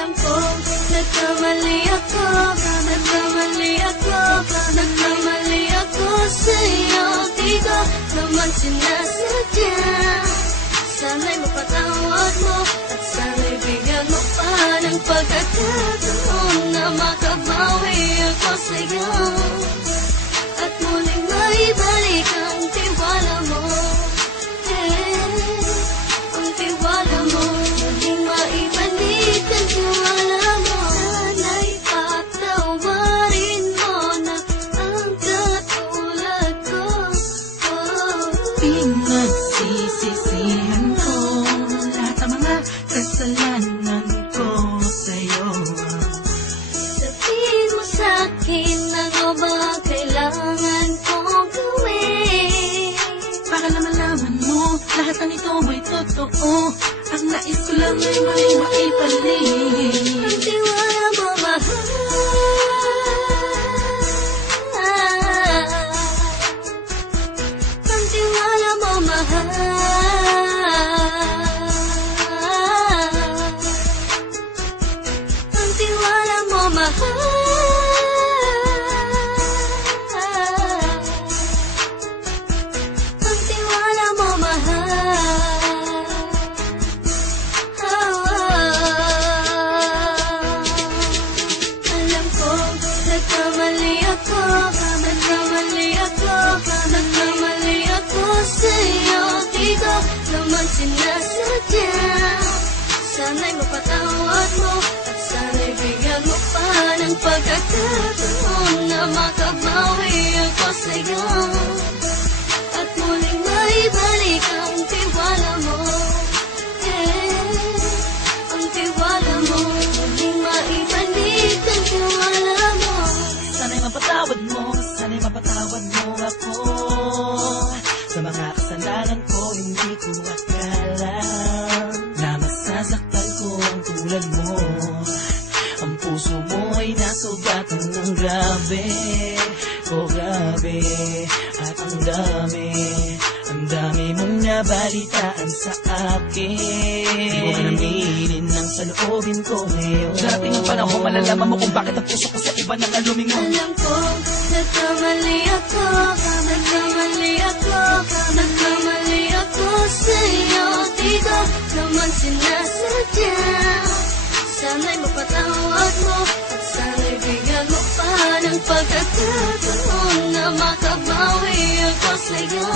Alam ko, nagkamali ako, nagkamali ako, nagkamali ako sa'yo. Di ko naman sinasadya. Sana'y mapatawad mo at sana'y bigyan mo pa ng pagkakataon na makabawi ako sa'yo at muling maibalik ang tiwala mo. Ang tiwala mo, muling maibalik ang tiwala mo. Sana'y patawarin mo na ang katulad ko. Pinagsisisihan ko lahat ng mga kasalanan ko sa'yo. Sabihin mo sa'kin ano ba kailangan kong gawin Para malaman mo lahat ng ito ay totoo. Ang nais ko lang ay may maibalik ang tiwala mo, mahal. Ang tiwala mo, mahal. Ang tiwala mo, mahal. Ang tiwala mo, mahal. Alam ko, nagkamali ako, nagkamali ako, nagkamali ako sa'yo. Di ko naman sinasadya. Sana'y mapatawad mo at sana'y bigyan mo pa ng pagkakataon na makabawi ako sa'yo at muling maibalik ang tiwala mo. Ang tiwala mo, muling maibalik ang tiwala mo. Sana'y mapatawad mo, sana'y mapatawad mo ako sa mga kasalanan ko. Hindi ko akala na masasaktan ko ang tulad mo. Ang puso mo ay nasugatan ng grabe, oh grabe. At ang dami mong nabalitaan sa akin. Di mo ka naminin ng saloobin ko ngayon. Darating ang panahon, malalaman mo kung bakit ang puso ko sa iba nang alumingon. Alam ko, nagkamali ako, nagkamali ako, nagkamali ako sa'yo. Di ko naman sinasadya. Sana'y mapatawad mo at sana'y bigyan mo pa ng pagkakataon na makabawi ako sa'yo